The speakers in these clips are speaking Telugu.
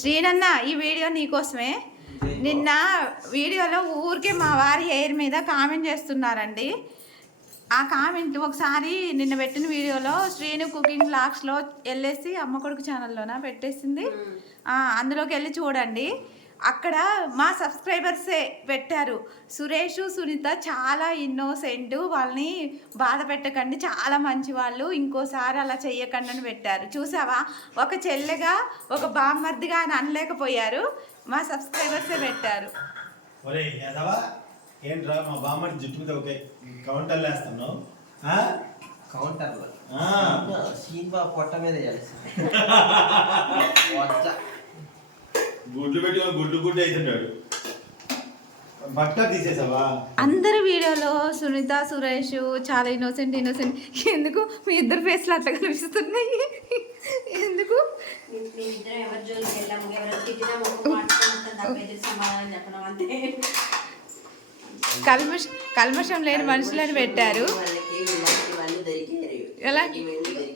శ్రీనన్న ఈ వీడియో నీకోసమే నిన్న వీడియోలో ఊరికే మా వారి హెయిర్ మీద కామెంట్ చేస్తున్నారండి. ఆ కామెంట్ ఒకసారి నిన్న పెట్టిన వీడియోలో శ్రీను కుకింగ్ బ్లాగ్స్లో వెళ్ళేసి అమ్మ కొడుకు ఛానల్లోన పెట్టేసింది. అందులోకి వెళ్ళి చూడండి. అక్కడ మా సబ్స్క్రైబర్సే పెట్టారు. సురేష్ సునీత చాలా ఇన్నోసెంట్ వాళ్ళని బాధ పెట్టకండి చాలా మంచి వాళ్ళు. ఇంకోసారి అలా చెయ్యకండి అని పెట్టారు. చూసావా? ఒక చెల్లెగా ఒక బామ్మర్దిగా అని అనలేకపోయారు. మా సబ్స్క్రైబర్సే పెట్టారు. ఏంట్రా మా బామ్మడి జుట్టు మీద ఒక కౌంటర్లు వేస్తున్నావు. సీన్ పొట్ట మీద. గుడ్లు పెట్టుకొని గుడ్లు గుడ్డు అవుతున్నాడు బట్ట తీసేసావా? అందరి వీడియోలో సునీత సురేష్ చాలా ఇన్నోసెంట్ ఇన్నోసెంట్ ఎందుకు? మీ ఇద్దరు ఫేస్లు అట్లా కనిపిస్తున్నాయి. ఎందుకు? కల్మష కల్మషం లేని మనుషులని పెట్టారు. ఎలా?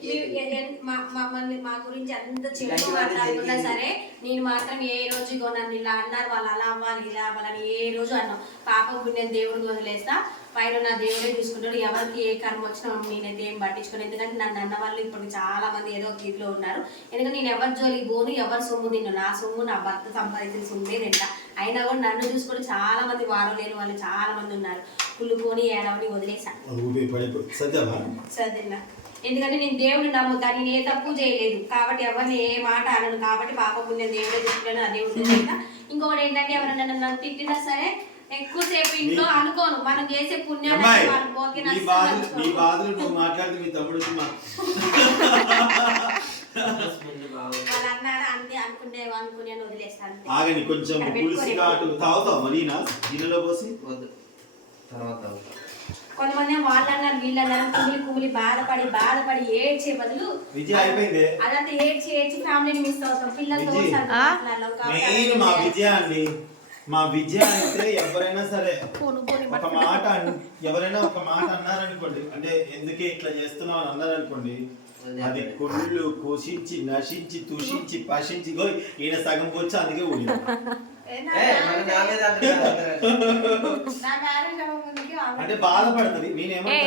మమ్మల్ని మా గురించి అంత చెడు మాట్లాడుకున్నా సరే నేను మాత్రం ఏ రోజు ఇగో నన్ను ఇలా అన్నారు వాళ్ళు అలా అవ్వాలి ఇలా అవ్వాలని ఏ రోజు అన్నాం పాపం పుణ్యం దేవుడికి వదిలేస్తా. పైన నా దేవుడే చూసుకుంటాడు. ఎవరికి ఏ కర్మ వచ్చినా నేనైతే ఏం పట్టించుకోను. ఎందుకంటే నన్ను అన్న వాళ్ళు ఇప్పుడు చాలా మంది ఏదో ఒక ఇదిలో ఉన్నారు. ఎందుకంటే నేను ఎవరి జోలికి పోను ఎవరి సొమ్ము తిన్ను. నా సొమ్ము నా భర్త సంపాదించిన సొమ్మే తింటా అయినా కూడా నన్ను చూసుకొని చాలా మంది వారం లేని వాళ్ళు చాలా మంది ఉన్నారు. కుళ్ళుకొని ఏడవని వదిలేసా. చదివిన ఎందుకంటే నేను దేవుడిని నమ్ముతా నేను ఏ తప్పు చేయలేదు. కాబట్టి ఎవరిని ఏ మాట అనను. కాబట్టి పాప పుణ్యం దేవుడే తీసుకున్నాను ఆ దేవుడు. ఇంకొకటి ఏంటంటే ఎవరైనా నన్ను తిట్టినా సరే ఎక్కువసేపు ఇంట్లో అనుకోను. మనం చేసే పోతే నీ బాధలు నువ్వు మాట్లాడితే మీ తమ్ముడు. ఆగని కొంచెం ఇక్కడ పులుసు పెట్టుకొని కాటు తాగుతావు మరీనా గిన్నెలో పోసి? వద్దు. తర్వాత. కొంతమంది వాళ్ళు అన్నారు వీళ్ళు అన్నారు కుమిలి కుమిలి బాధపడి బాధపడి ఏడ్చే బదులు అదంతా ఏడ్చి ఏడ్చి ఫ్యామిలీని మిస్ అవుతాం పిల్లలతో? మాట్లాడలేం మా విజయ అండి. మా విజయ అంటే ఎవరైనా సరే ఒక మాట ఎవరైనా ఒక మాట అన్నారనుకోండి అంటే ఎందుకే ఇట్లా చేస్తున్నావు అని అన్నారనుకోండి అది కుళ్ళు కోషించి నశించి తుషించి పశించి ఈయన సగం వచ్చి అందుకే ఊడి అంటే బాధపడుతుంది.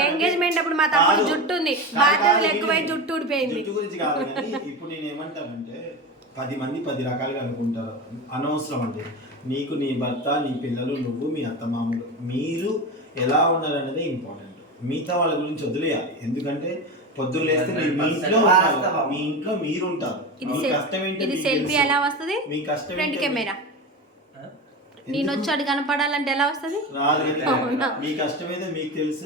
ఎంగేజ్మెంట్ అప్పుడు మా తమ్ముడు. జుట్టు ఉంది. బాధ్యతలు ఎక్కువై జుట్టు ఊడిపోయింది. జుట్టు గురించి కాదు ఇప్పుడు నేను ఏమంటానంటే పది మంది పది రకాలుగా అనుకుంటారు. అనవసరం అండి నీకు నీ భర్త నీ పిల్లలు నువ్వు మీ అత్తమామలు మీరు ఎలా ఉన్నారనేది ఇంపార్టెంట్ మిగతా వాళ్ళ గురించి వదిలేయాలి. ఎందుకంటే పొద్దున్న లేస్తే మీ ఇంట్లో. మీ ఇంట్లో మీరు ఉంటారు మీ కష్టం ఏంటో ఇది మీకు సెల్ఫీ తెలుసు. ఎలా వస్తుంది? మీ కష్టం ఫ్రంట్ ఏంటో కెమెరా ఆ? నేను వచ్చాడు కనపడాలంటే ఎలా వస్తుంది? మీ కష్టం ఏదో మీకు తెలుసు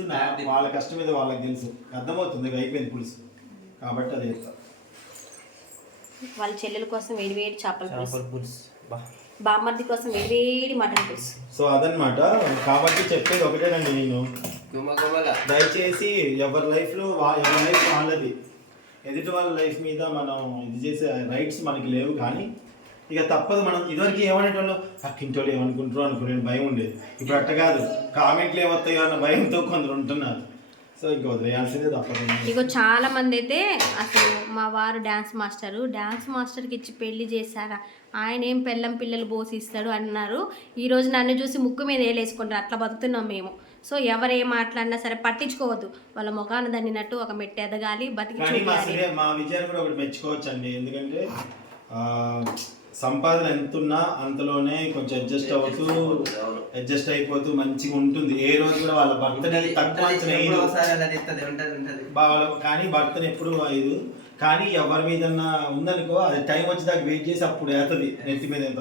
వాళ్ళ కష్టం ఏదో వాళ్ళకి తెలుసు. అర్థమవుతుంది అయిపోయింది పులుసు. కాబట్టి అది వాళ్ళ చెల్లెల కోసం వేడి వేడి చేపల పులుసు. చేపల పులుసు. బా. బామ్మర్ది కోసం వేడి వేడి మటన్ పులుసు. సో అదనమాట కాబట్టి చెప్పేది ఒకటేనండి నేను. దయచేసి ఎవరి లైఫ్లో ఎవరి లైఫ్ వాళ్ళది. ఎదుటి వాళ్ళ లైఫ్ మీద మనం ఇది చేసే రైట్స్ మనకి లేవు కానీ ఇక తప్పదు మనం ఇదివరకు ఏమనేటోళ్ళు పక్కింటి వాళ్ళు ఏమనుకుంటారో అనుకునే భయం ఉండేది. ఇప్పుడు అట్ట కాదు. కామెంట్లు ఏమొస్తాయో అన్న భయంతో కొందరు ఉంటున్నారు. సో ఇంక వదిలేయాల్సిందే తప్పదు ఇగో చాలా మంది అయితే అసలు మా వారు డ్యాన్స్ మాస్టరు. డ్యాన్స్ మాస్టర్కి ఇచ్చి పెళ్ళి చేశారా? ఆయన ఏం పెళ్ళం పిల్లలు పోసిస్తాడు అన్నారు. ఈ రోజు నన్ను చూసి ముక్కు మీద వేలేసుకుంటారు అట్లా బతుకుతున్నాం మేము. సో ఎవరు ఏం మాట్లాడినా సరే పట్టించుకోవద్దు. వాళ్ళ ముఖాన్ని దన్నినట్టు ఒక మెట్టు ఎదగాలి బతికి మా విజయాన్ని కూడా ఒకటి మెచ్చుకోవచ్చు అండి ఎందుకంటే సంపాదన ఎంతున్నా అంతలోనే కొంచెం అడ్జస్ట్ అవుతూ. అడ్జస్ట్ అయిపోతూ మంచిగా ఉంటుంది. ఏ రోజు కూడా వాళ్ళ భర్తని తక్కువ కానీ భర్తను ఎప్పుడు ఐదు కానీ ఎవరి మీద ఉందనుకో అది టైం వచ్చేదాకా వెయిట్ చేసి అప్పుడు వేస్తుంది నెత్తి మీద ఎంత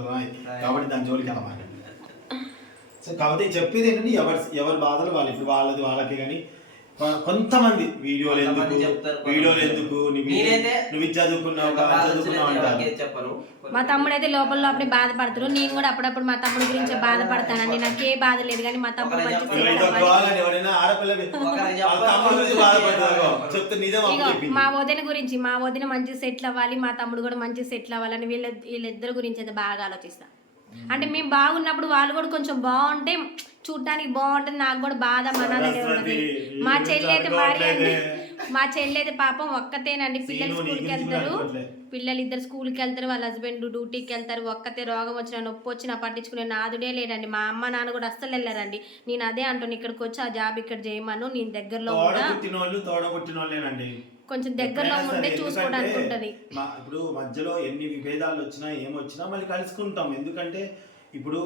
కాబట్టి దాని జోలికి అన్నమాట సో కాబట్టి చెప్పేది ఏంటంటే ఎవరి ఎవరి బాధలు వాళ్ళు ఇప్పుడు వాళ్ళది వాళ్ళకి కానీ కొంతమంది వీడియోలు ఎందుకు? వీడియోలు ఎందుకు? నువ్వు చదువుకున్నావు చదువుకున్నావు అంటారు. మా తమ్ముడు అయితే లోపల లోపలే బాధపడతారు. నేను కూడా అప్పుడప్పుడు మా తమ్ముడి గురించి బాధపడతానండి. నాకు ఏ బాధ లేదు కానీ మా తమ్ముడు మా వదిన గురించి మా వదిన మంచి సెటిల్ అవ్వాలి మా తమ్ముడు కూడా మంచి సెటిల్ అవ్వాలని వీళ్ళ వీళ్ళిద్దరి గురించి అయితే బాగా ఆలోచిస్తా. అంటే మేము బాగున్నప్పుడు వాళ్ళు కూడా కొంచెం బాగుంటే చూడటానికి బాగుంటుంది నాకు కూడా బాధ ఉంటది మా చెల్లి అయితే మరి మా చెల్లెది పాపం ఒక్కతేనండి. పిల్లలు స్కూల్కి వెళ్తారు. పిల్లలు ఇద్దరు స్కూల్కి వెళ్తారు వాళ్ళ హస్బెండ్ డ్యూటీకి వెళ్తారు ఒక్కతే రోగం వచ్చినా నొప్పి వచ్చినా పట్టించుకునే నాదుడే లేడండి. మా అమ్మ నాన్న కూడా అస్సలు వెళ్ళారండి. నేను అదే అంటున్నా ఇక్కడికి వచ్చి ఆ జాబ్ ఇక్కడ చేయమను నేను దగ్గరలో కూడా కొంచెం దగ్గరలో ఉండే సరే, చూసుకోవడానికి ఉంటది. ఇప్పుడు మధ్యలో ఎన్ని విభేదాలు వచ్చినా ఏమొచ్చినా మళ్ళీ కలుసుకుంటాం. ఎందుకంటే ఇప్పుడు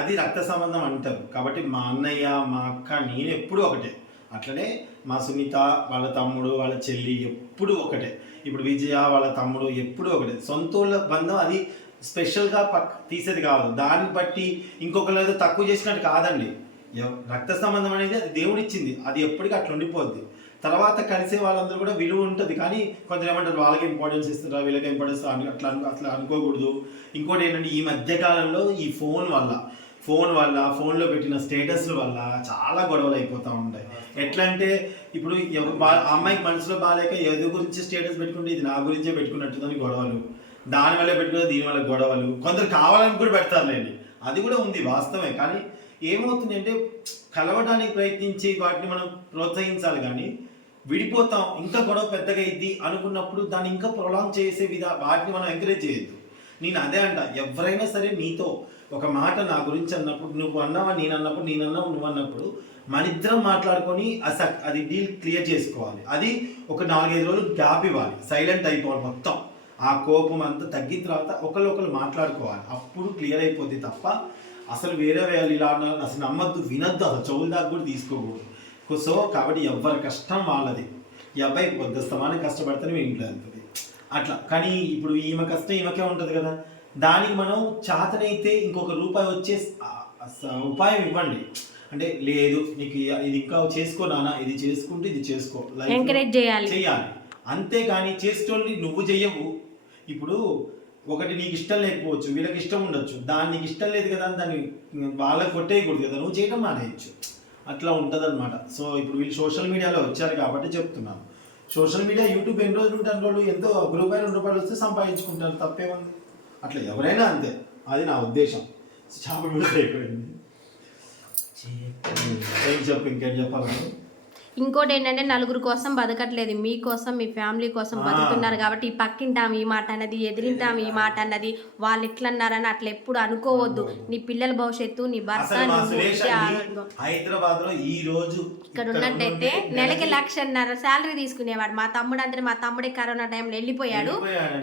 అది రక్త సంబంధం అంటారు. కాబట్టి మా అన్నయ్య మా అక్క నేను ఎప్పుడు ఒకటే. అట్లనే మా సునీత వాళ్ళ తమ్ముడు వాళ్ళ చెల్లి ఎప్పుడు ఒకటే. ఇప్పుడు విజయ వాళ్ళ తమ్ముడు ఎప్పుడు ఒకటే. సొంతూళ్ళ బంధం అది స్పెషల్గా పక్ తీసేది కాదు. దాన్ని బట్టి ఇంకొకరు ఏదో తక్కువ చేసినట్టు కాదండి. రక్త సంబంధం అనేది అది దేవుడిచ్చింది. అది ఎప్పటికీ అట్లా ఉండిపోద్ది. తర్వాత కలిసే వాళ్ళందరూ కూడా విలువ ఉంటుంది. కానీ కొంచెం ఏమంటారు వాళ్ళకి ఇంపార్టెన్స్ ఇస్తారా వీళ్ళకి ఇంపార్టెన్స్ అట్లా అట్లా అనుకోకూడదు. ఇంకోటి ఏంటంటే ఈ మధ్య కాలంలో ఈ ఫోన్ వల్ల ఫోన్ వల్ల ఫోన్లో పెట్టిన స్టేటస్ల వల్ల చాలా గొడవలు అయిపోతూ ఉంటాయి. ఎట్లా అంటే ఇప్పుడు ఎవ- అమ్మాయికి మనసులో బాగాలేక ఏదో గురించి స్టేటస్ పెట్టుకుంటే ఇది నా గురించే పెట్టుకున్నట్టుందని గొడవలు. దాని వల్ల పెట్టుకునే దీని వల్ల గొడవలు. కొందరు కావాలని కూడా పెడతారులేండి. అది కూడా ఉంది వాస్తవమే. కానీ ఏమవుతుంది అంటే కలవడానికి ప్రయత్నించి వాటిని మనం ప్రోత్సహించాలి కానీ విడిపోతాం. ఇంకా గొడవ పెద్దగా అయింది అనుకున్నప్పుడు దాన్ని ఇంకా ప్రొలాంగ్ చేసే విధా వాటిని మనం ఎంకరేజ్ చేయొద్దు. నేను అదే అంట. ఎవరైనా సరే నీతో ఒక మాట నా గురించి అన్నప్పుడు నువ్వు అన్నావా నేను అన్నప్పుడు నేను అన్నావు నువ్వు అన్నప్పుడు మన ఇద్దరం మాట్లాడుకొని అది డీల్ క్లియర్ చేసుకోవాలి. అది ఒక నాలుగైదు రోజులు గ్యాప్ ఇవ్వాలి. సైలెంట్ అయిపోవాలి మొత్తం. ఆ కోపం అంతా తగ్గిన తర్వాత ఒకరు మాట్లాడుకోవాలి. అప్పుడు క్లియర్ అయిపోద్ది తప్ప అసలు వేరే వేయాలి ఇలా అన్నారు అసలు నమ్మద్దు వినొద్దు అసలు చెవుల దాకా కూడా తీసుకోకూడదు. సో కాబట్టి ఎవరి కష్టం వాళ్ళది. ఈ అబ్బాయి పొద్దుస్తమానం కష్టపడితేనే మీ ఇంట్లో వెళ్తుంది. అట్లా. కానీ ఇప్పుడు ఈమె కష్టం ఈమెకే ఉంటుంది కదా. దానికి మనం చేతనైతే ఇంకొక రూపాయి వచ్చే ఉపాయం ఇవ్వండి. అంటే లేదు నీకు ఇది ఇంకా చేసుకో నాన్న ఇది చేసుకుంటే ఇది చేసుకో. ఎంకరేజ్ చేయాలి. చెయ్యాలి అంతేగాని చేసేటోళ్ళని నువ్వు చెయ్యవు. ఇప్పుడు ఒకటి నీకు ఇష్టం లేకపోవచ్చు వీళ్ళకి ఇష్టం ఉండొచ్చు. దాన్ని నీకు ఇష్టం లేదు కదా అని దాన్ని వాళ్ళకి కొట్టేయకూడదు కదా నువ్వు చేయడం మానేయచ్చు. అట్లా ఉంటుంది అనమాట సో ఇప్పుడు వీళ్ళు సోషల్ మీడియాలో వచ్చారు కాబట్టి చెప్తున్నాను. సోషల్ మీడియా యూట్యూబ్ ఎన్ని రోజులు ఉంటారు వాళ్ళు? ఎంతో ఒక రూపాయి రెండు రూపాయలు వస్తే సంపాదించుకుంటారు తప్పేముంది? అట్లా ఎవరైనా అంతే. అది నా ఉద్దేశం. చేపలు కూడా చెప్పు ఇంకేం చెప్పాలి ఇంకోటి ఏంటంటే నలుగురు కోసం బతకట్లేదు. మీ కోసం మీ ఫ్యామిలీ కోసం. బతుకుతున్నారు కాబట్టి ఈ పక్కింటాం ఈ మాట అన్నది ఎదిరింటాం ఈ మాట అన్నది. వాళ్ళు ఎట్లన్నారని అట్లా ఎప్పుడు అనుకోవద్దు. నీ పిల్లల భవిష్యత్తు నీ భర్త. హైదరాబాద్లో ఈ రోజు ఇక్కడ ఉన్నట్టయితే నెలకి లక్షన్నర శాలరీ తీసుకునేవాడు. మా తమ్ముడు అంటే మా తమ్ముడే కరోనా టైంలో వెళ్ళిపోయాడు.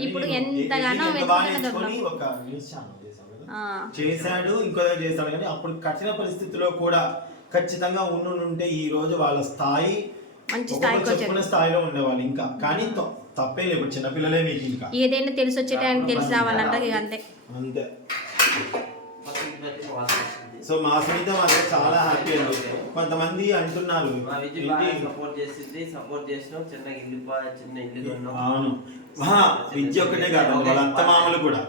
ఇప్పుడు ఎంతగానో కదా. చేశాడు ఇంకో దగ్గర చేశాడు కానీ అప్పుడు కఠిన పరిస్థితిలో కూడా ఖచ్చితంగా ఉండు ఉంటే ఈ రోజు వాళ్ళ స్థాయి మంచి స్థాయికి స్థాయిలో ఉండేవాళ్ళు ఇంకా. కానీ తప్పేం లేదు. ఇప్పుడు చిన్నపిల్లలే మీకు ఇంకా. ఏదైనా తెలిసి వచ్చే టైం తెలిసి రావాలంట అంతే. అంతే. సో మా సునీత మాత్రం చాలా హ్యాపీ అండి. కొంతమంది అంటున్నారు. సపోర్ట్ చేసింది. సపోర్ట్ చేసినాం. చిన్న ఇల్లు పా- చిన్న ఇల్లు కొన్నాం. అవును. విద్య ఒక్కటే కాదండి. వాళ్ళ అత్త మామలు కూడా.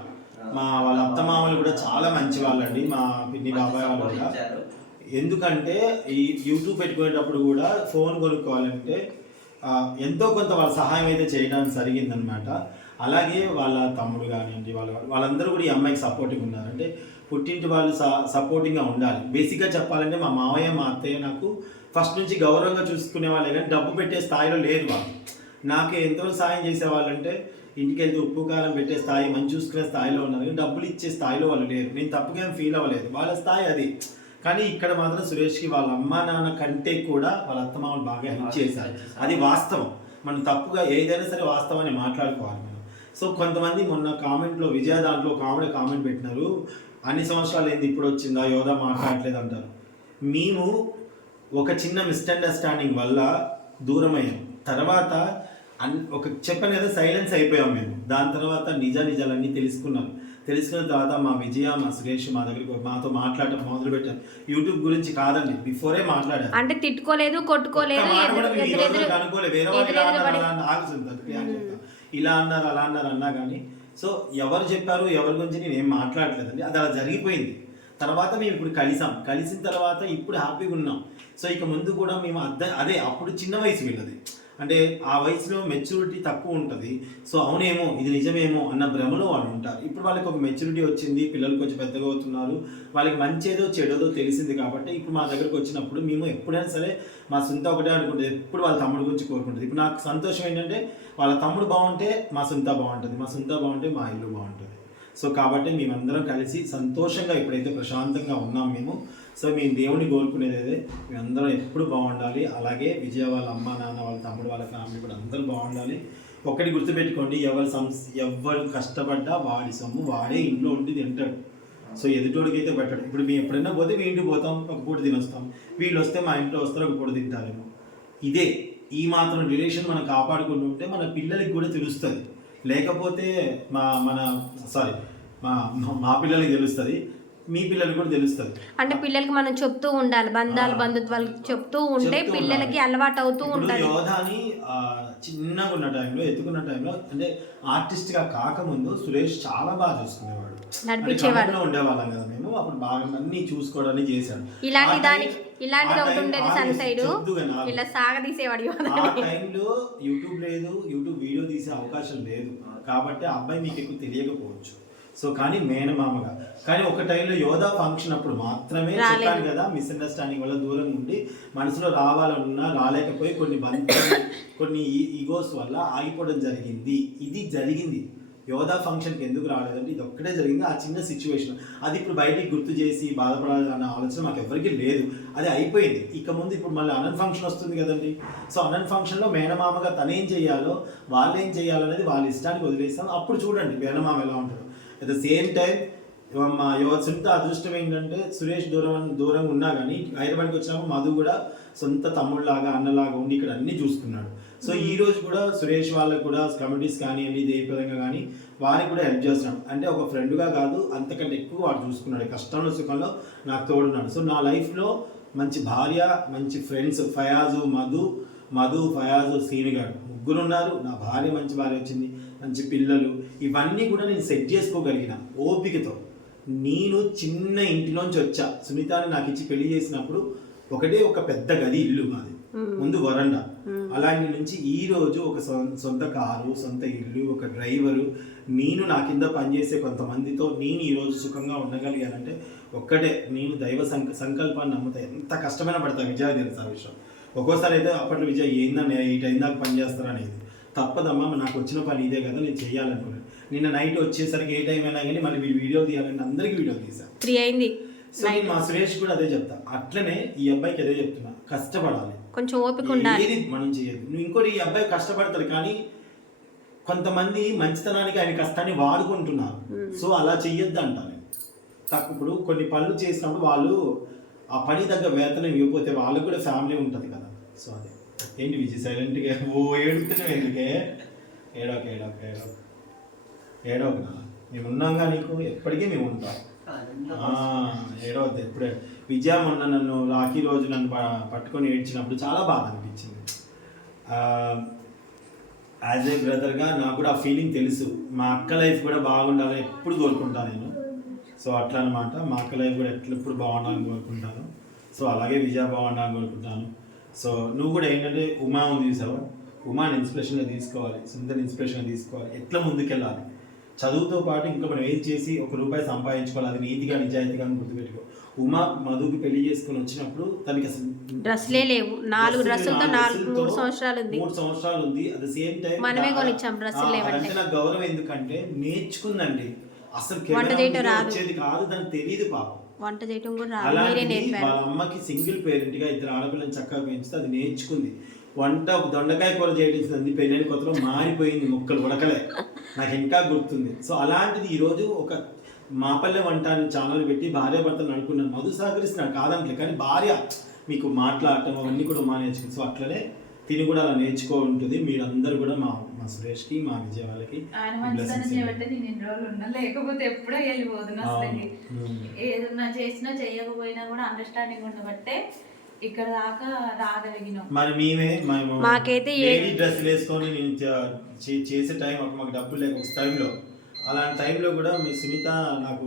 మా వాళ్ళ అత్త మామలు కూడా చాలా మంచి వాళ్ళండి మా పిన్ని బాబాయ్ వాళ్ళు కూడా. ఎందుకంటే ఈ యూట్యూబ్ పెట్టుకునేటప్పుడు కూడా ఫోన్ కొనుక్కోవాలంటే ఎంతో కొంత వాళ్ళ సహాయం అయితే చేయడానికి జరిగిందనమాట అలాగే వాళ్ళ తమ్ముడు కానివ్వండి వాళ్ళ వాళ్ళందరూ కూడా ఈ అమ్మాయికి సపోర్టింగ్ ఉన్నారు. అంటే పుట్టింటి వాళ్ళు సపోర్టింగ్గా ఉండాలి. బేసిక్గా చెప్పాలంటే మా మావయ్య మా అత్తయ్య నాకు ఫస్ట్ నుంచి గౌరవంగా చూసుకునే వాళ్ళే కానీ డబ్బు పెట్టే స్థాయిలో లేదు వాళ్ళు. నాకు ఎంతో సాయం చేసేవాళ్ళంటే ఇంటికి వెళ్తే ఉప్పు కారం పెట్టే స్థాయి మంచి చూసుకునే స్థాయిలో ఉన్నారు. కానీ డబ్బులు ఇచ్చే స్థాయిలో వాళ్ళు లేరు. నేను తప్పుగా ఏం ఫీల్ అవ్వలేదు. వాళ్ళ స్థాయి అది. కానీ ఇక్కడ మాత్రం సురేష్కి వాళ్ళ అమ్మా నాన్న కంటే కూడా వాళ్ళ అత్తమామలు బాగా హెల్ప్ చేశారు. అది వాస్తవం. మనం తప్పుగా ఏదైనా సరే వాస్తవాన్ని మాట్లాడుకోవాలి మనం. సో కొంతమంది మొన్న కామెంట్లో విజయ దాంట్లో ఒక ఆవిడ కామెంట్ పెట్టినారు. అన్ని సంవత్సరాలు ఏంది ఇప్పుడు వచ్చిందా? యోధా మాట్లాడలేదు అంటారు. మేము ఒక చిన్న మిస్అండర్స్టాండింగ్ వల్ల దూరమయ్యాం. తర్వాత అన్ ఒక చెప్పాను కదా సైలెన్స్ అయిపోయాం మేము. దాని తర్వాత నిజ నిజాలన్నీ తెలుసుకున్నాం. తెలుసుకున్న తర్వాత మా విజయ మా సురేష్ మా దగ్గరికి మాతో మాట్లాడటం మొదలు పెట్టారు. యూట్యూబ్ గురించి కాదండి బిఫోరే మాట్లాడారు. అంటే తిట్టుకోలేదు కొట్టుకోలేదు. వేరే వాళ్ళు అన్నారు, అలా అన్నారు. ఇలా అన్నారు అలా అన్నారు అన్నా కానీ సో ఎవరు చెప్పారు ఎవరి గురించి నేను ఏం మాట్లాడలేదండి. అది అలా జరిగిపోయింది. తర్వాత మేము ఇప్పుడు కలిసాం. కలిసిన తర్వాత ఇప్పుడు హ్యాపీగా ఉన్నాం. సో ఇక ముందు కూడా మేము అద్ద అదే అప్పుడు చిన్న వయసు వీళ్ళది. అంటే ఆ వయసులో మెచ్యూరిటీ తక్కువ ఉంటుంది. సో అవునేమో ఇది నిజమేమో అన్న భ్రమలో వాళ్ళు ఉంటారు. ఇప్పుడు వాళ్ళకి ఒక మెచ్యూరిటీ వచ్చింది పిల్లలు కొంచెం పెద్దగా అవుతున్నారు వాళ్ళకి మంచేదో చెడోదో తెలిసింది కాబట్టి ఇప్పుడు మా దగ్గరకు వచ్చినప్పుడు మేము ఎప్పుడైనా సరే మా సొంత ఒకటే అనుకుంటుంది ఎప్పుడు వాళ్ళ తమ్ముడు గురించి కోరుకుంటుంది. ఇప్పుడు నాకు సంతోషం ఏంటంటే వాళ్ళ తమ్ముడు బాగుంటే మా సొంత బాగుంటుంది మా సొంత బాగుంటే మా ఇల్లు బాగుంటుంది. సో కాబట్టి మేమందరం కలిసి సంతోషంగా ఇప్పుడైతే ప్రశాంతంగా ఉన్నాం మేము సో మీ దేవుని కోరుకునేది అదే. అందరం ఎప్పుడు బాగుండాలి. అలాగే విజయ వాళ్ళ అమ్మ నాన్న వాళ్ళ తమ్ముడు వాళ్ళ ఫ్యామిలీ కూడా అందరూ బాగుండాలి. ఒక్కటి గుర్తుపెట్టుకోండి ఎవరు సంస్ ఎవరు కష్టపడ్డా వాడి సొమ్ము వాడే ఇంట్లో ఉండి తింటాడు. సో ఎదుటోడికి అయితే పెట్టడు. ఇప్పుడు మేము ఎప్పుడైనా పోతే మీ ఇంటికి పోతాం ఒక పూట తినొస్తాం. వీళ్ళు వస్తే మా ఇంట్లో వస్తారు ఒక పూట తింటారేమో. ఇదే ఈ మాత్రం రిలేషన్ మనం కాపాడుకుంటూ ఉంటే మన పిల్లలకి కూడా తెలుస్తుంది. లేకపోతే మా మన సారీ మా మా పిల్లలకి తెలుస్తుంది. మీ పిల్లలకి కూడా తెలుస్తుంది అంటే పిల్లలకి మనం చెప్తూ ఉండాలి బంధాలు బంధుత్వాలు చెప్తూ ఉంటే పిల్లలకి. అలవాటు అవుతూ ఉంటది. యోధాని చిన్నగా ఉన్న టైంలో ఎత్తుకున్న టైంలో అంటే ఆర్టిస్ట్గా కాకముందు సురేష్ చాలా బాగా చూసుకునేవాడు. నడిపించేవాడు. ఉండేవాళ్ళం కదా మేము అప్పుడు బాగా అన్ని చూసుకోవడానికి చేశాడు. ఇలాంటి దానికి ఇలాంటిది ఒకటి ఉండేది సన్ సైడ్. ఇలా సాగదీసేవాడు ఆ టైంలో యూట్యూబ్ లేదు యూట్యూబ్ వీడియో తీసే అవకాశం లేదు. కాబట్టి ఆ అబ్బాయి మీకు ఎక్కువ తెలియకపోవచ్చు. సో కానీ మేనమామగా కానీ ఒక టైంలో యోధా ఫంక్షన్ అప్పుడు మాత్రమే. చెప్పాను కదా మిస్అండర్స్టాండింగ్ వల్ల దూరం ఉండి మనసులో రావాలన్నా రాలేకపోయి కొన్ని బంధాలు కొన్ని ఈగోస్ వల్ల ఆగిపోవడం జరిగింది. ఇది జరిగింది. యోధా ఫంక్షన్కి ఎందుకు రాలేదంటే ఇది ఒక్కటే జరిగింది. ఆ చిన్న సిచ్యువేషన్ అది ఇప్పుడు బయటికి గుర్తు చేసి బాధపడాలి అన్న ఆలోచన మాకు ఎవరికీ లేదు. అది అయిపోయింది. ఇక ముందు ఇప్పుడు మళ్ళీ అనంత్ ఫంక్షన్ వస్తుంది కదండి. సో అనంత్ ఫంక్షన్లో మేనమామగా తనేం చేయాలో వాళ్ళు ఏం చేయాలనేది వాళ్ళ ఇష్టానికి వదిలేస్తాం. అప్పుడు చూడండి మేనమామ ఎలా ఉంటాడు అట్ ద సేమ్ టైం మా యువ సొంత అదృష్టం ఏంటంటే సురేష్ దూరం దూరంగా ఉన్నా కానీ హైదరాబాద్కి వచ్చినప్పుడు మధు కూడా సొంత తమ్ముళ్ళలాగా అన్నలాగా ఉండి ఇక్కడ అన్ని చూసుకున్నాడు. సో ఈ రోజు కూడా సురేష్ వాళ్ళకు కూడా కమిటీస్ కానివ్వండి దేవిపరంగా కానీ వారికి కూడా హెల్ప్ చేస్తున్నాడు. అంటే ఒక ఫ్రెండ్గా కాదు అంతకంటే ఎక్కువ వాడు చూసుకున్నాడు. కష్టంలో సుఖంలో నాకు తోడున్నాడు. సో నా లైఫ్లో మంచి భార్య మంచి ఫ్రెండ్స్ ఫయాజు మధు మధు ఫయాజు సీనిగాడు. ముగ్గురు ఉన్నారు నా భార్య మంచి భార్య వచ్చింది. మంచి పిల్లలు ఇవన్నీ కూడా నేను సెట్ చేసుకోగలిగిన ఓపికతో. నేను చిన్న ఇంటిలోంచి వచ్చా. సునీతాని నాకు ఇచ్చి పెళ్ళి చేసినప్పుడు ఒకటే ఒక పెద్ద గది ఇల్లు మాది. ముందు వరండా. అలాంటి నుంచి ఈ రోజు ఒక సొంత కారు సొంత ఇల్లు ఒక డ్రైవరు నేను నా కింద పనిచేసే కొంతమందితో నేను ఈ రోజు సుఖంగా ఉండగలిగానంటే ఒక్కటే. నేను దైవ సంక సంకల్పాన్ని నమ్ముతా. ఎంత కష్టమైన పడతా విజయ తెలుసు ఆ విషయం. ఒక్కోసారి అయితే అప్పట్లో విజయ్ ఏందని ఈ టైం దాకా పని చేస్తారా అనేది. తప్పదమ్మా నాకు వచ్చిన పని ఇదే కదా నేను చేయాలనుకున్నాను. నిన్న నైట్ వచ్చేసరికి ఏ టైం అయినా కానీ మళ్ళీ వీళ్ళు వీడియో తీయాలని అందరికీ వీడియో తీశాను త్రీ అయింది. సో నేను మా సురేష్ కూడా అదే చెప్తా. అట్లనే ఈ అబ్బాయికి అదే చెప్తున్నా కష్టపడాలి. కొంచెం ఓపిక ఉండాలి. ఏది మనం చేయదు నువ్వు ఇంకోటి ఈ అబ్బాయి కష్టపడతాడు కానీ కొంతమంది మంచితనానికి ఆయన కష్టాన్ని వాడుకుంటున్నారు. సో అలా చెయ్యొద్దు అంటాను. తక్కువ ఇప్పుడు కొన్ని పనులు చేసినప్పుడు వాళ్ళు ఆ పని తగ్గ వేతనం ఇవ్వకపోతే వాళ్ళకు కూడా ఫ్యామిలీ ఉంటుంది కదా. సో అదే. ఏంటి విజయ్ సైలెంట్గా? ఓ ఏడుతున్నావు ఎందుకే? ఏడోక ఏడోక ఏడోక ఏడోక నా మేము ఉన్నాంగా నీకు? ఎప్పటికీ మేము ఉంటాం. ఏడవద్దు ఎప్పుడే విజయ మొన్న నన్ను రాఖీ రోజు నన్ను పట్టుకొని ఏడ్చినప్పుడు చాలా బాధ అనిపించింది. యాజ్ ఏ బ్రదర్గా నాకు కూడా ఆ ఫీలింగ్ తెలుసు. మా అక్క లైఫ్ కూడా బాగుండాలని ఎప్పుడు కోరుకుంటాను నేను. సో అట్లా అనమాట మా అక్క లైఫ్ కూడా ఎట్లా ఎప్పుడు బాగుండాలని కోరుకుంటాను. సో అలాగే విజయ బాగుండాలని కోరుకుంటాను. సో నువ్వు కూడా ఏంటంటే ఉమా ఉంది చూసావా? ఉమాని ఇన్స్పిరేషన్గా తీసుకోవాలి సుందర్ ఇన్స్పిరేషన్గా తీసుకోవాలి ఎట్లా ముందుకెళ్ళాలి? చదువుతో పాటు ఇంకా మనం ఏం చేసి ఒక రూపాయి సంపాదించుకోవాలి అది నీతిగా నిజాయితీగా గుర్తుపెట్టుకో. ఉమా మధుకి పెళ్ళి చేసుకుని వచ్చినప్పుడు తనకి అసలు డ్రెస్లే లేవు. నాలుగు డ్రెస్సులు డ్రెస్సులతో నాలుగు మూడు సంవత్సరాలు ఉంది. మూడు సంవత్సరాలు ఉంది. అట్ ద సేమ్ టైం మనమే కొనిచ్చాం డ్రెస్సులు లేవంటే. నాకు గౌరవం ఎందుకంటే నేర్చుకుందండి. అసలు వంట చేయటం రాదు. కాదు దానికి తెలియదు పాపం. వంట చేయటం కూడా మీరే నేర్పారు. వాళ్ళ అమ్మకి సింగిల్ పేరెంట్గా ఇద్దరు ఆడపిల్లని చక్కగా పెంచితే అది నేర్చుకుంది. వంట ఒక దొండకాయ కూర చేయడం పెళ్ళైన కొత్తలో మారిపోయింది ముక్కలు ఉడకలే. నాకు ఇంకా గుర్తుంది. సో అలాంటిది ఈరోజు ఒక మాపల్లె వంట అని ఛానల్ పెట్టి భార్య భర్తలు నడుకున్నాను మధు సహకరిస్తున్నాడు కాదంటే కానీ భార్య మీకు మాట్లాడటం అవన్నీ కూడా మా నేర్చుకుంది సో అట్లనే తిని కూడా అలా నేర్చుకో ఉంటుంది. మీరందరూ కూడా మా మా సురేష్కి మా విజయ వాళ్ళకి ఆయన మంచితనం. చేయబట్టే నేను ఇన్ని రోజులు ఉన్నా. లేకపోతే ఎప్పుడో వెళ్ళిపోతున్నా అసలు. ఏదన్నా చేసినా చేయకపోయినా కూడా అండర్స్టాండింగ్ ఉండబట్టే ఇక్కడ దాకా రాగలిగినాం. మరి మేమే మాకైతే ఏ- లేడీ డ్రెస్ వేసుకొని నేను చేసే టైం అప్పుడు మాకు డబ్బులు లేక ఒక టైంలో అలాంటి టైంలో కూడా మీ సునీత నాకు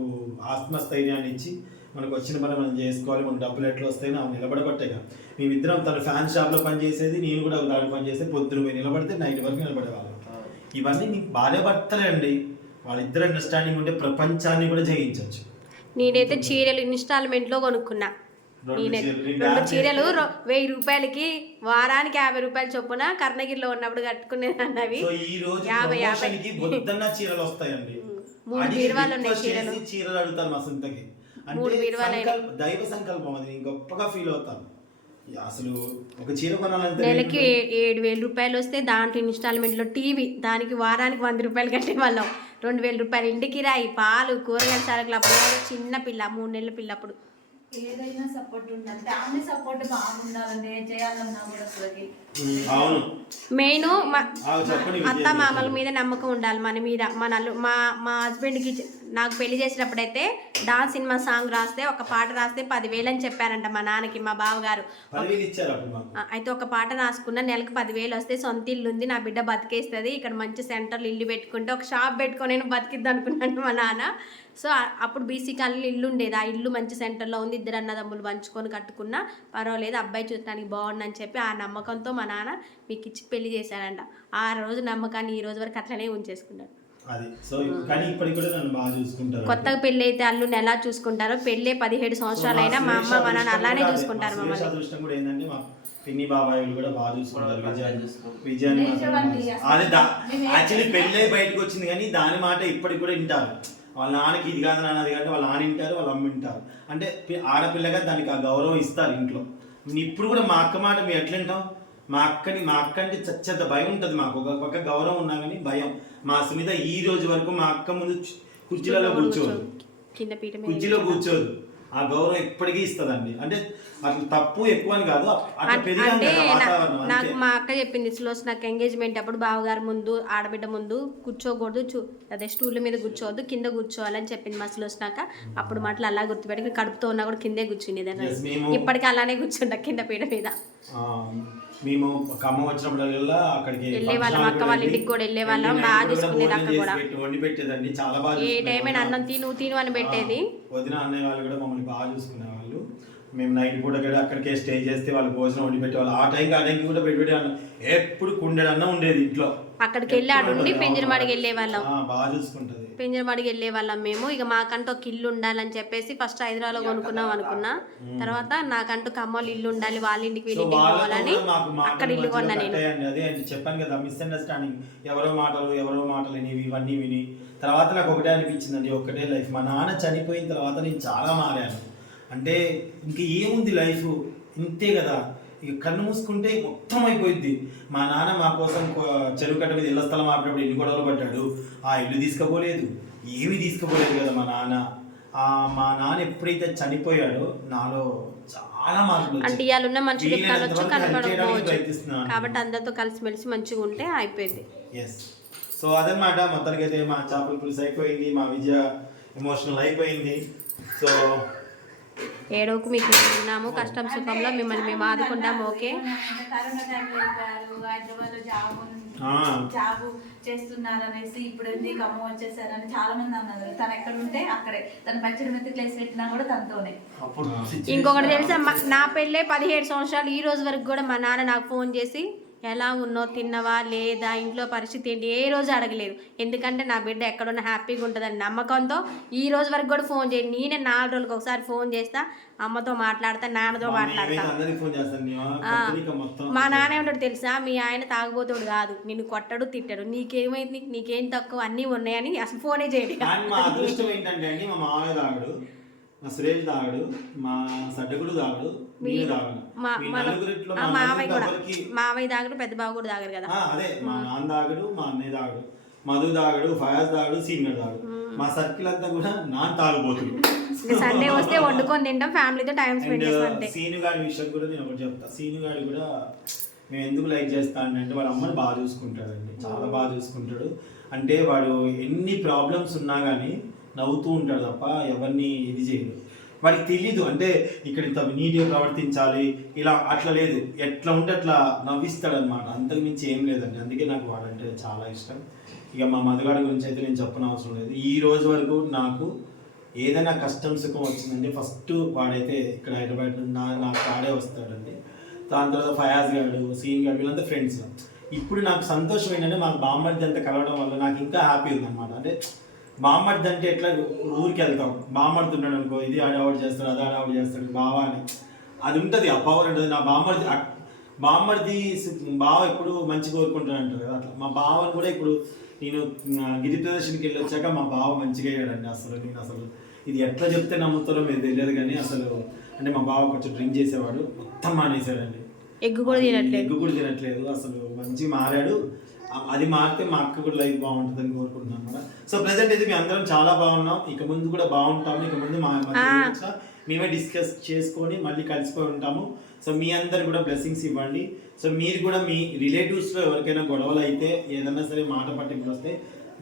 ఆత్మస్థైర్యాన్ని ఇచ్చి మనకు వచ్చిన పని మనం చేసుకోవాలి. మనకు డబ్బులు ఎట్లా వస్తాయి ఆమె నిలబడబట్టేగా మేమిద్దరం తన ఫ్యాన్ షాప్లో పనిచేసేది నేను కూడా ఒక దాంట్లో పనిచేస్తే పొద్దున పోయి నిలబడితే నైట్ వరకు నిలబడేవాళ్ళం. ఇవన్నీ నీకు భార్య భర్తలే అండి వాళ్ళిద్దరు అండర్స్టాండింగ్ ఉంటే ప్రపంచాన్ని కూడా జయించవచ్చు నేనైతే చీరలు ఇన్స్టాల్మెంట్లో కొనుక్కున్నా. రెండు నేనే చీరలు, రెండు వెయ్యి రూపాయలకి వారానికి యాభై రూపాయల చొప్పున కర్ణగిరిలో ఉన్నప్పుడు కట్టుకునేదాన్ని అవి సో ఈ రోజు యాభై, యాభై. చీరలు వస్తాయండి. మూడు బీరువాలు ఉన్నాయి చీరలు. చీరలు అడుగుతాను మా సొంతకి. అంటే దైవ సంకల్పం అది నేను గొప్పగా ఫీల్ అవుతాను. అసలు ఒక చీర కొనాలంటే నెలకి ఏడు వేల రూపాయలు వస్తే దాంట్లో ఇన్స్టాల్మెంట్లో టీవీ దానికి వారానికి వంద రూపాయలు కట్టేవాళ్ళం రెండు వేల రూపాయలు ఇంటికి రాయి పాలు కూరగాయల సరుకులు అప్పుడు చిన్న పిల్ల మూడు నెలల పిల్ల అప్పుడు. ఏదైనా సపోర్ట్ ఉండాలి. ఫ్యామిలీ సపోర్ట్ బాగుండాలండి ఏం చేయాలన్నా కూడా అసలుకి. ఉమ్, అవును. మెయిన్ అత్త మామల మీద నమ్మకం ఉండాలి మన మీద. మన మా మా హస్బెండ్కి నాకు పెళ్ళి చేసినప్పుడైతే డాన్స్ సినిమా సాంగ్ రాస్తే ఒక పాట రాస్తే పదివేలు అని చెప్పారంట మా నాన్నకి మా బావగారు. అయితే ఒక పాట రాసుకున్న నెలకు పదివేలు వస్తే సొంత ఇల్లు ఉంది నా బిడ్డ బతికేస్తుంది ఇక్కడ మంచి సెంటర్లో ఇల్లు పెట్టుకుంటే ఒక షాప్ పెట్టుకొని నేను బతికిద్దాం అనుకున్నాను మా నాన్న. సో అప్పుడు బీసీ కాలనీ ఇల్లు ఉండేది ఆ ఇల్లు మంచి సెంటర్లో ఉంది ఇద్దరు అన్నదమ్ములు పంచుకొని కట్టుకున్నా పర్వాలేదు అబ్బాయి చూడటానికి బాగుందని చెప్పి ఆ నమ్మకంతో మా నాన్న మీకు ఇచ్చి పెళ్ళి చేశాడంట. ఆ రోజు నమ్మకాన్ని ఈ రోజు వరకు అట్లనే ఉంచేసుకున్నాడు. కొత్తగా పెళ్ళి అయితే అల్లుని ఎలా చూసుకుంటారో పెళ్ళే పదిహేడు సంవత్సరాలు అయినా మా అమ్మ మా నాన్న అలానే చూసుకుంటారు మమ్మల్ని. పిన్ని బాబాయిలు కూడా బాగా చూసుకుంటారు. విజయాన్ని. విజయాన్ని అది యాక్చువల్లీ పెళ్ళే బయటకు వచ్చింది కానీ దాని మాట ఇప్పటికి కూడా వింటారు. వాళ్ళ నాన్నకి ఇది కాదు నాన్నది కాబట్టి వాళ్ళ నాన్న వింటారు వాళ్ళ అమ్మ వింటారు. అంటే ఆడపిల్లగా దానికి ఆ గౌరవం ఇస్తారు ఇంట్లో. ఇప్పుడు కూడా మా అక్క మాట మేము ఎట్లా వింటాం మా అక్కని మా అక్క అంటే చచ్చేంత భయం ఉంటుంది మాకు. ఒక పక్క గౌరవం ఉన్నా కానీ భయం. మా సునీత ఈ రోజు వరకు మా అక్క ముందు కుర్చీలలో కూర్చోదు. మీద కుర్చీలో కూర్చోదు. ఆ గౌరవం ఎప్పటికీ ఇస్తుందండి. అంటే అట్లా తప్పు ఎక్కువ అని కాదు. అంటే నాకు మా అక్క చెప్పింది స్లోస్ నాకు ఎంగేజ్మెంట్ అప్పుడు బావగారు ముందు ఆడబిడ్డ ముందు కూర్చోకూడదు. చూ అదే స్టూల్ మీద కూర్చోవద్దు కింద కూర్చోవాలని చెప్పింది మా స్లోస్ నాక అప్పుడు మాటలు అలా గుర్తుపెట్టి కడుపుతో ఉన్నా కూడా కిందే మేము- ఇప్పటికీ అలానే కూర్చుంటా కింద పీట మీద. మేము ఖమ్మం వచ్చినప్పుడల్లా అక్కడికి వెళ్ళే వాళ్ళం, అక్క వాళ్ళ వెళ్ళి ఇంటికి కూడా వెళ్ళే వాళ్ళం, వెళ్ళి బాగా చూసుకునేది అక్క కూడా. వండి పెట్టేదండి చాలా బాగా ఏ టైం. అన్నం తిను తిను అని పెట్టేది. వదిన అన్నయ్య వాళ్ళు కూడా మమ్మల్ని బాగా చూసుకునేవాళ్ళు. మేము నైట్ పూట కూడా అక్కడికే స్టే చేస్తే వాళ్ళు భోజనం వండి పెట్టేవాళ్ళు. ఆ టైంకి ఆ టైంకి కూడా పెట్టి ఎప్పుడు కుండెడన్నా ఉండేది ఇంట్లో. అక్కడికి వెళ్ళి అటు ఉండి పెంజరమాడికి వెళ్ళే వాళ్ళం బాగా చూసుకుంటది పెంజరమాడికి వెళ్ళే వాళ్ళం మేము. ఇక మాకంటూ ఒక ఇల్లు ఉండాలని చెప్పేసి ఫస్ట్ హైదరాబాద్లో కొనుక్కున్నాం అనుకున్నా. తర్వాత నాకంటూ కమ్మలు ఇల్లు ఉండాలి వాళ్ళ ఇంటికి వీళ్ళ మాటలు అక్కడ ఇల్లు కొన్నా నేను. అదే చెప్పాను కదా మిస్అండర్స్టాండింగ్ ఎవరో మాటలు ఎవరో మాటలు విని ఇవన్నీ విని తర్వాత నాకు ఒకటే అనిపించిందండి ఒకటే లైఫ్ మా నాన్న చనిపోయిన తర్వాత నేను చాలా మారాను. అంటే ఇంక ఏముంది లైఫ్ ఇంతే కదా. ఇక కన్ను మూసుకుంటే మొత్తం అయిపోయింది మా నాన్న మా కోసం చెరువు కట్ట మీద ఇళ్ళ స్థలం ఆపినప్పుడు ఎన్ని గొడవలు పడ్డాడు. ఆ ఇల్లు తీసుకుపోలేదు. ఏమీ తీసుకుపోలేదు కదా మా నాన్న. ఆ మా నాన్న ఎప్పుడైతే చనిపోయాడో నాలో చాలా మార్పులు. అంటే ఇవాళ ఉన్న మనుషులు కనపడకపోవచ్చు. కాబట్టి అందరితో కలిసిమెలిసి మంచిగా ఉంటే అయిపోయింది. ఎస్ సో అదనమాట మొత్తానికి అయితే మా చేపల పులుసు అయిపోయింది. మా విజయ ఎమోషనల్ అయిపోయింది. సో ఏడోకు మీకు ఉన్నాము. కష్టం సుఖంలో మిమ్మల్ని మేము ఆదుకుంటాము ఓకే? జాబ్ ఆ. జాబ్ చేస్తున్నారు అనేసి ఇప్పుడు ఖమ్మం వచ్చేసారని చాలా మంది అన్నారు. తను ఎక్కడ ఉంటే అక్కడే. తను పచ్చడి మెత్తి ప్లేస్ పెట్టినా కూడా తనతోనే. ఇంకొకటి తెలుసా నా పెళ్ళే పదిహేడు సంవత్సరాలు. ఈ రోజు వరకు కూడా మా నాన్న నాకు ఫోన్ చేసి ఎలా ఉన్నో తిన్నవా లేదా ఇంట్లో పరిస్థితి ఏంటి ఏ రోజు అడగలేదు. ఎందుకంటే నా బిడ్డ ఎక్కడున్నా హ్యాపీగా ఉంటుందని నమ్మకంతో ఈ రోజు వరకు కూడా ఫోన్ చేయండి నేనే నాలుగు రోజులకు ఒకసారి ఫోన్ చేస్తా అమ్మతో మాట్లాడతా నాన్నతో మాట్లాడతా. మా నాన్న ఏమంటాడు తెలుసా? మీ ఆయన తాగుబోతుడు కాదు. నిన్ను కొట్టడు తిట్టడు. నీకేమైంది? నీకేం తక్కువ? అన్నీ ఉన్నాయని అసలు ఫోనే చేయడు. మా అదృష్టం ఏంటంటే అండి మా మామయ్య తాగడు మా సురేష్ తాగడు మా సడ్డకుడు తాగడు నేను తాగడు మా మావయ్య కూడా. మావయ్య తాగడు పెద్ద బావ కూడా తాగరు కదా. అదే. మా నాన్న తాగడు మా అన్నయ్య తాగడు మధు తాగడు ఫయాజ్ తాగడు సీనియర్ తాగడు. మా సర్కిల్ అంతా కూడా నాన్న తాగుబోతుడు. సండే వస్తే వండుకొని తింటాం ఫ్యామిలీతో టైం స్పెండ్ చేస్తాం సీను గారి విషయం కూడా నేను ఒకటి చెప్తా. సీను గారు కూడా మేము ఎందుకు లైక్ చేస్తాను అంటే వాళ్ళ అమ్మని బాగా చూసుకుంటాడండి. చాలా బాగా చూసుకుంటాడు. అంటే వాడు ఎన్ని ప్రాబ్లమ్స్ ఉన్నా కానీ నవ్వుతూ ఉంటాడు తప్ప ఎవరిని ఇది చేయడు. వాడికి తెలియదు అంటే ఇక్కడ ఇంత నీట్గా ప్రవర్తించాలి ఇలా అట్లా లేదు. ఎట్లా ఉంటే అట్లా నవ్విస్తాడనమాట అంతకుమించి ఏం లేదండి. అందుకే నాకు వాడంటే చాలా ఇష్టం. ఇక మా మధుగాడి గురించి అయితే నేను చెప్పనవసరం లేదు. ఈ రోజు వరకు నాకు ఏదైనా కష్టం సుఖం వచ్చిందంటే ఫస్ట్ వాడైతే ఇక్కడ హైదరాబాద్ నా నాకు వాడే వస్తాడండి. దాని తర్వాత ఫయాజ్ గారు సీన్ గారు వీళ్ళంతా ఫ్రెండ్స్ ఇప్పుడు నాకు సంతోషం ఏంటంటే మా బామ్మర్ది అంతా కలవడం వల్ల నాకు ఇంకా హ్యాపీ ఉందన్నమాట. అంటే బామ్మర్ది అంటే ఎట్లా ఊరికి వెళ్తాం బామ్మర్ది ఉన్నాడు అనుకో ఇది ఆడవాడు చేస్తాడు అది ఆడవాడు చేస్తాడు బావా అని. అది ఉంటుంది ఆ పవర్ ఉంటుంది. నా బామ్మర్ది బామ్మర్ది బావ ఎప్పుడు మంచి కోరుకుంటాడు అంటారు కదా అట్లా. మా బావని కూడా ఇప్పుడు నేను గిరి ప్రదర్శనకి వెళ్ళి వచ్చాక మా బావ మంచిగా అయ్యాడండి అసలు. నేను అసలు ఇది ఎట్లా చెప్తే నమ్ముతారో మీరు తెలియదు కానీ అసలు అంటే మా బావ కొంచెం డ్రింక్ చేసేవాడు మొత్తం మానేశాడండి. ఎగ్గు కూడా తినట్లేదు. ఎగ్గు కూడా తినట్లేదు అసలు మంచి మారాడు. అది మారితే మా అక్క కూడా లైఫ్ బాగుంటుందని కోరుకుంటున్నాను అనమాట సో ప్రజెంట్ అయితే మేము అందరం చాలా బాగున్నాం. ఇక ముందు కూడా బాగుంటాము. ఇక ముందు మా మేమే డిస్కస్ చేసుకొని మళ్ళీ కలిసిపోయి ఉంటాము. సో మీ అందరు కూడా బ్లెస్సింగ్స్ ఇవ్వండి. సో మీరు కూడా మీ రిలేటివ్స్లో ఎవరికైనా గొడవలు అయితే ఏదన్నా సరే మాట పట్టింపులు వస్తే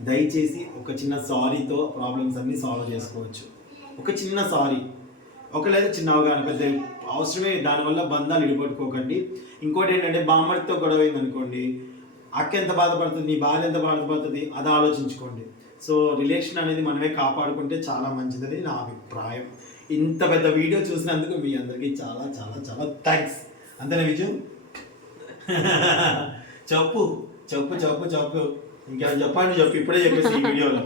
దయచేసి ఒక చిన్న సారీతో ప్రాబ్లమ్స్ అన్ని సాల్వ్ చేసుకోవచ్చు. ఒక చిన్న సారీ ఒక లేదా చిన్న అవగాహన పెద్ద అవసరమే దానివల్ల బంధాలు విడిపట్టుకోకండి. ఇంకోటి ఏంటంటే బామ్మడితో గొడవ అయింది అనుకోండి అక్క ఎంత బాధపడుతుంది నీ భార్య ఎంత బాధపడుతుంది అది ఆలోచించుకోండి. సో రిలేషన్ అనేది మనమే కాపాడుకుంటే చాలా మంచిదని నా అభిప్రాయం. ఇంత పెద్ద వీడియో చూసినందుకు మీ అందరికీ చాలా చాలా చాలా థ్యాంక్స్ అంతేనా విజు? చెప్పు చెప్పు చెప్పు చెప్పు. ఇంకేమైనా చెప్పండి చెప్పు. ఇప్పుడే చెప్పేసి ఈ వీడియోలో.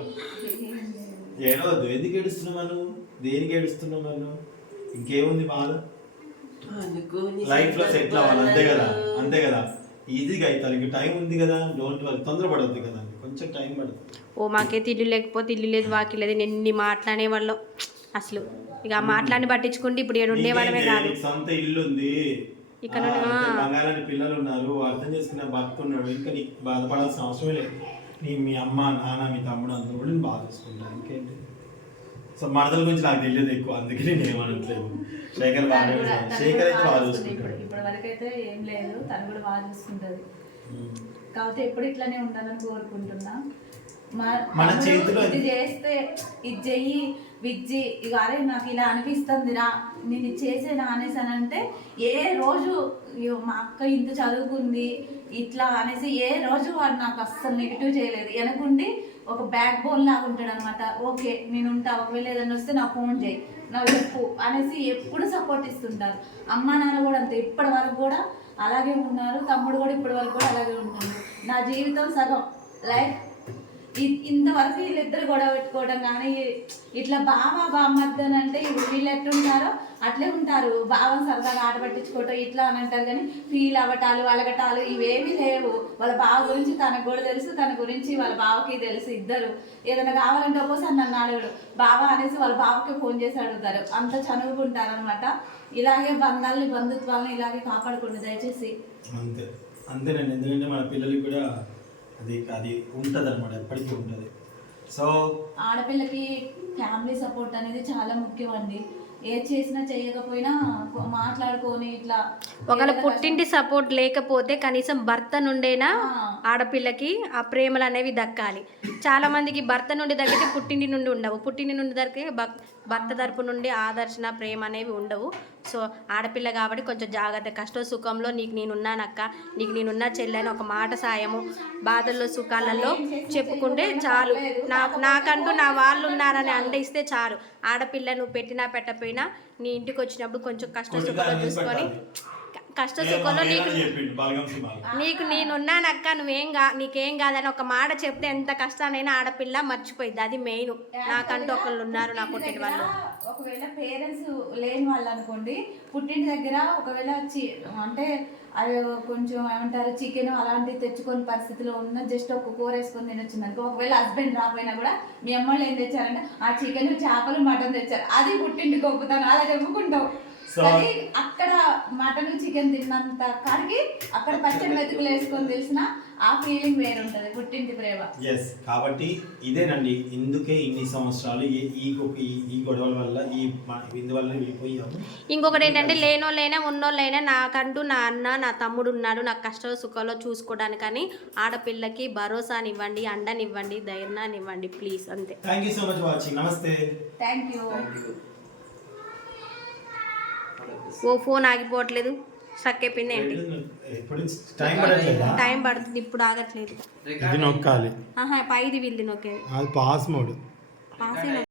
ఏదో ఎందుకు ఏడుస్తున్నావు నువ్వు దేనికి ఏడుస్తున్నావు నువ్వు ఇంకేముంది బాధ లైఫ్లో సెటిల్ అవ్వాలి అంతే కదా అంతే కదా. ఈజీగా అవుతారు. ఇంక టైం ఉంది కదా డోంట్ వర్క్ తొందరపడద్దు కదా. కొంచెం టైం పడుతుంది. ఓ మాకైతే ఇల్లు లేకపోతే ఇల్లు లేదు వాకి లేదు నేను ఎన్ని మాట్లాడే వాళ్ళం. అసలు ఇక ఆ మాట్లాడిని పట్టించుకుంటే ఇప్పుడు ఏడు ఉండేవాళ్ళమే? కాదు. సొంత ఇల్లు ఉంది. ఇక్కడ. బంగారాన్ని పిల్లలు ఉన్నారు అర్థం చేసుకునే భర్త ఉన్నాడు ఇంకా నీకు బాధపడాల్సిన అవసరమే లేదు. నీ మీ అమ్మ నాన్న మీ తమ్ముడు అందరూ కూడా నేను బాగా చూసుకుంటాను ఇంకేంటి? సో మరదల గురించి నాకు తెలియదు ఎక్కువ అందుకే నేను ఏమనట్లేదు. శేఖర్ బాగా శేఖర్ అయితే బాగా చూసుకుంటాడు. ఇప్పటి వరకు అయితే ఏం లేదు తను కూడా బాగా చూసుకుంటది. కాకపోతే ఎప్పుడు ఇట్లానే ఉండాలని కోరుకుంటున్నా. మన చేతిలో- ఇది చేస్తే ఇది చెయ్యి విజ్జి ఇక అరే నాకు ఇలా అనిపిస్తుందిరా నేను ఇది చేసేనా అని అంటే ఏ రోజు మా అక్క ఇంత చదువుకుంది ఇట్లా అనేసి ఏ రోజు వాడు నాకు అస్సలు నెగిటివ్ చేయలేదు. వెనకుండి ఒక బ్యాక్ బోన్ లాగా ఉంటాడు అనమాట ఓకే నేను ఉంటా ఒకవేళ ఏదైనా వస్తే నాకు ఫోన్ చేయి నాకు చెప్పు అనేసి ఎప్పుడు సపోర్ట్ ఇస్తుంటారు. అమ్మ నాన్న కూడా అంతే. ఇప్పటి వరకు కూడా అలాగే ఉన్నారు. తమ్ముడు కూడా ఇప్పటి వరకు కూడా అలాగే ఉంటున్నారు నా జీవితం సగం. లైఫ్ ఇంతవరకు వీళ్ళిద్దరు గొడవ పెట్టుకోవడం కానీ ఇట్లా బావ బామ్మద్దు అని అంటే ఇప్పుడు వీళ్ళు ఎట్లుంటారో అట్లే ఉంటారు. బావని సరదాగా ఆట పట్టించుకోవటం ఇట్లా అని అంటారు కానీ ఫీల్ అవ్వటాలు అలగటాలు ఇవేమీ లేవు. వాళ్ళ బావ గురించి తనకు కూడా తెలుసు తన గురించి వాళ్ళ బావకి తెలుసు ఇద్దరు. ఏదైనా కావాలంటే ఒక్కోసారి నన్ను అడగడు. బావ అనేసి వాళ్ళ బావకి ఫోన్ చేసి అడుగుతారు. అంత చనువుకుంటారు అనమాట ఇలాగే బంధాలని బంధుత్వాలను ఇలాగే కాపాడుకోండి దయచేసి. అంతే. అంతేనండి. ఎందుకంటే మన పిల్లలకి కూడా అది అది ఉంటుంది అనమాట ఎప్పటికీ ఉంటుంది. సో ఆడపిల్లకి ఫ్యామిలీ సపోర్ట్ అనేది చాలా ముఖ్యం అండి ఏది చేసినా చేయకపోయినా మాట్లాడుకొని ఇట్లా ఒకవేళ పుట్టింటి సపోర్ట్ లేకపోతే కనీసం భర్త నుండైనా. ఆడపిల్లకి ఆ ప్రేమలు అనేవి దక్కాలి. చాలా మందికి భర్త నుండి దక్కితే పుట్టింటి నుండి ఉండవు. పుట్టింటి నుండి దక్కితే భక్- భర్త తరపు నుండి ఆదర్శన ప్రేమ అనేవి ఉండవు. సో ఆడపిల్ల కాబట్టి కొంచెం జాగ్రత్త. కష్ట సుఖంలో నీకు నేనున్నానక్క. నీకు నేనున్న చెల్లెని ఒక మాట సాయము. బాధల్లో సుఖాలలో చెప్పుకుంటే చాలు. నా నాకంటూ నా వాళ్ళు ఉన్నారని అండ ఇస్తే చాలు. ఆడపిల్ల నువ్వు పెట్టినా పెట్టపోయినా నీ ఇంటికి వచ్చినప్పుడు కొంచెం కష్ట సుఖాలు చూసుకొని. కష్ట సుఖంలో నీకు నీకు నేనున్నానక్క నువ్వేం కా నీకేం కాదని ఒక మాట చెప్తే ఎంత కష్టానైనా ఆడపిల్ల మర్చిపోయింది అది మెయిన్. నాకంటూ ఒకళ్ళు ఉన్నారు నా పుట్టిన వాళ్ళు. ఒకవేళ పేరెంట్స్ లేని వాళ్ళు అనుకోండి పుట్టింటి దగ్గర ఒకవేళ చి అంటే అది కొంచెం ఏమంటారు చికెన్ అలాంటివి తెచ్చుకొని పరిస్థితిలో ఉన్న జస్ట్ ఒక కూర వేసుకొని తినొచ్చింది అనుకో ఒకవేళ హస్బెండ్ రాపోయినా కూడా మీ అమ్మళ్ళు ఏం తెచ్చారంటే ఆ చికెన్ చేపలు మటన్ తెచ్చారు. అది పుట్టింటి గొప్పతనం అలా చెప్పుకుంటాం. కానీ అక్కడ మటన్ చికెన్ తిన్నంత కాడికి అక్కడ పచ్చడి మెతుకులు వేసుకొని తెలిసిన ఆ ఫీలింగ్ వేరుంటది పుట్టింటి ప్రేమ. ఎస్ కాబట్టి ఇదేనండి. ఇందుకే ఇన్ని సంవత్సరాలు ఈ ఈ గొడవల వల్ల ఈ ఇందువల్ల వెళ్ళిపోయాము. ఇంకొకటి ఏంటంటే లేనోళ్ళైనా ఉన్నోళ్ళైనా నాకంటూ నా అన్న నా తమ్ముడు ఉన్నాడు. నాకు కష్ట సుఖంలో చూసుకోవడానికని ఆడపిల్లకి భరోసానివ్వండి అండనివ్వండి ధైర్యాన్ని ఇవ్వండి ప్లీజ్ అంతే thank you so much watching నమస్తే థ్యాంక్ యూ ఓ ఫోన్ ఆగిపోవట్లేదు. ఏంటి? ఎప్పుడు టైం పడట్లేదా? టైం పడుతుంది ఇప్పుడు ఆగట్లేదు. ఇది నొక్కాలి. ఆహా పైది వీళ్ళది నొక్కేది. అది పాస్ మోడ్. పాసే